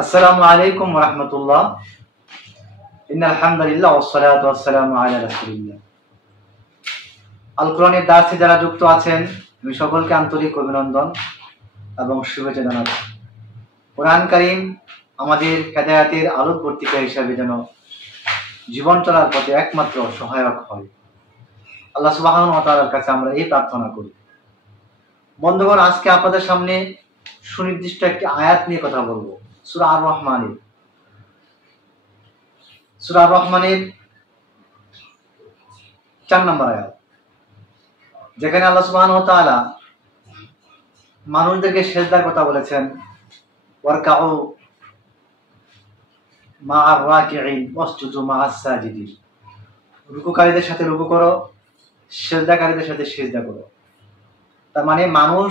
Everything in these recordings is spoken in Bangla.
আসসালামু আলাইকুম ওয়া রাহমাতুল্লাহ। ইন্নাল হামদুলিল্লাহ ওয়াস সালাতু ওয়াস সালামু আলা রাসূলিল্লাহ। আল কোরআনের দার্সে যারা যুক্ত আছেন, আমি সকলকে আন্তরিক অভিনন্দন এবং শুভেচ্ছা জানাচ্ছি। কোরআন কারীম আমাদের হেদায়েতের আলোকবর্তিকা হিসেবে যেন জীবন চলার পথে একমাত্র সহায়ক হয়। আল্লাহ সুবহানাহু ওয়া তাআলার কাছে আমরা এই প্রার্থনা করি। বন্ধুগণ, আজকে আপনাদের সামনে সুনির্দিষ্ট একটি আয়াত নিয়ে কথা বলবো। সূরা আর-রহমানের 4 নম্বর আয়াত, যেখানে আল্লাহ সুবহানাহু ওয়া তাআলা মানুষদেরকে সিজদার কথা বলেছেন। ওয়ারকাউ মা'আর রাকিঈন ওয়াসজুদু মা'আস সাজিদিন। রুকুকারীদের সাথে রুকু করো, সিজদাকারীদের সাথে সিজদা করো। তার মানে মানুষ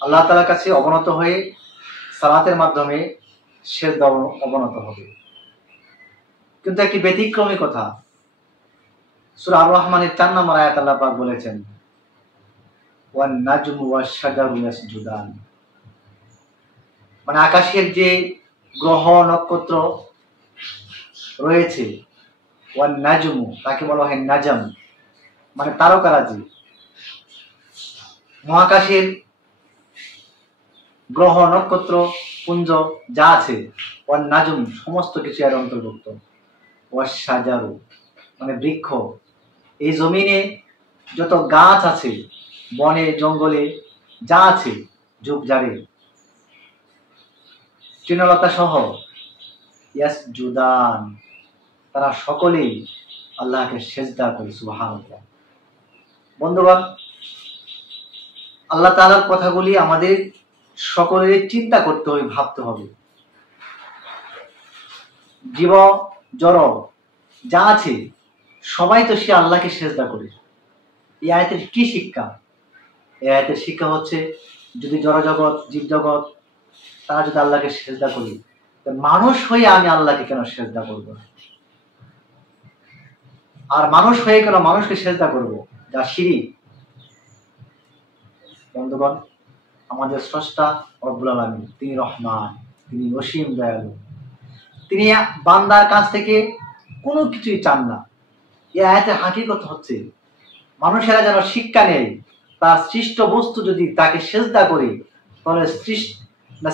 আল্লাহ তাআলার কাছে অবনত হয়ে সালাতের মাধ্যমে সিজদা অবনত হবে। কিন্তু একটি ব্যতিক্রমী কথা, সূরা আর-রহমানের 4 নম্বর আয়াত আল্লাহ পাক বলেছেন, ওয়ান নাজমু ওয়াশ শাজারু ইয়াসজুদান। মানে আকাশের যে গ্রহ নক্ষত্র রয়েছে, ওয়ান নাজমু তাকে বলা হয় নাজম, মানে তারকারাজি। মহাকাশের গ্রহ নক্ষত্র পুঞ্জ যা আছে, ওয়ান নাজম সমস্ত কিছু এর অন্তর্ভুক্ত। ওয়াশ শাজারু মানে বৃক্ষ, এই জমিনে যত গাছ আছে, বনে জঙ্গলে যা আছে, ঝোপঝাড়ে তৃণলতা সহ, ইয়াসজুদান তারা সকলেই আল্লাহকে সিজদা করে। সুবহানাল্লাহ। বন্ধুগণ, আল্লাহ তাআলার কথাগুলি আমাদের সকলের চিন্তা করতে হবে, ভাবতে হবে। জীব জড় যা আছে সবাই তো সে আল্লাহকে সিজদা করে। এই আয়াতের কি শিক্ষা? এই আয়াতের শিক্ষা হচ্ছে, যদি জড়জগৎ জীবজগৎ তারা যদি আল্লাহকে সিজদা করি, মানুষ হয়ে আমি আল্লাহকে কেন সিজদা করব? আর মানুষ হয়ে কেন মানুষকে সিজদা করব? যা শিরক। বন্ধুগণ, আমাদের স্রষ্টা রব্বুল আলামিন, তিনি রহমান, তিনি অসীম দয়ালু। তিনি বান্দার কাছ থেকে কোনো কিছুই চান না। এই আয়াতের হাকিকত হচ্ছে, মানুষেরা যেন শিক্ষা নেয়, তার সৃষ্ট বস্তু যদি তাকে সিজদা করে, তাহলে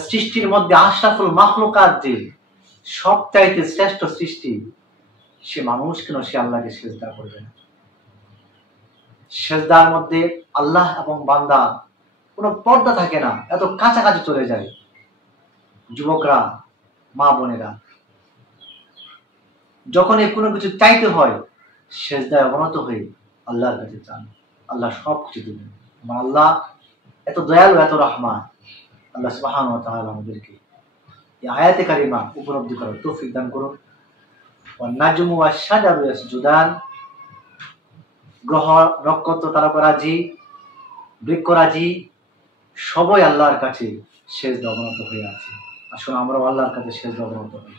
সৃষ্টির মধ্যে আশরাফুল মাখলুকাত যে সবচাইতে শ্রেষ্ঠ সৃষ্টি, সে মানুষ কেন সে আল্লাহকে সিজদা করবে না? সিজদার মধ্যে আল্লাহ এবং বান্দা কোনো পর্দা থাকে না, এত কাছাকাছি চলে যায়। যুবকরা, মা বোনেরা, যখন কোনো কিছু চাইতে হয়, সিজদায় অবনত হয়ে আল্লাহর কাছে চান, আল্লাহ সব কিছু দেবেন। আমার আল্লাহ এত দয়ালু, এত রহমান। আল্লাহ সুবহানাহু ওয়া তাআলা আমাদেরকে এই আয়াতে কারিমা উপলব্ধি করার তৌফিক দান করুন। ওয়ান নাজমু ওয়াশ শাজারু ইয়াসজুদান, গ্রহ নক্ষত্র তারকারাজি বৃক্ষরাজি সবাই আল্লাহর কাছে সিজদা অবনত হয়ে আছে। আসুন আমরাও আল্লাহর কাছে সিজদা অবনত হই।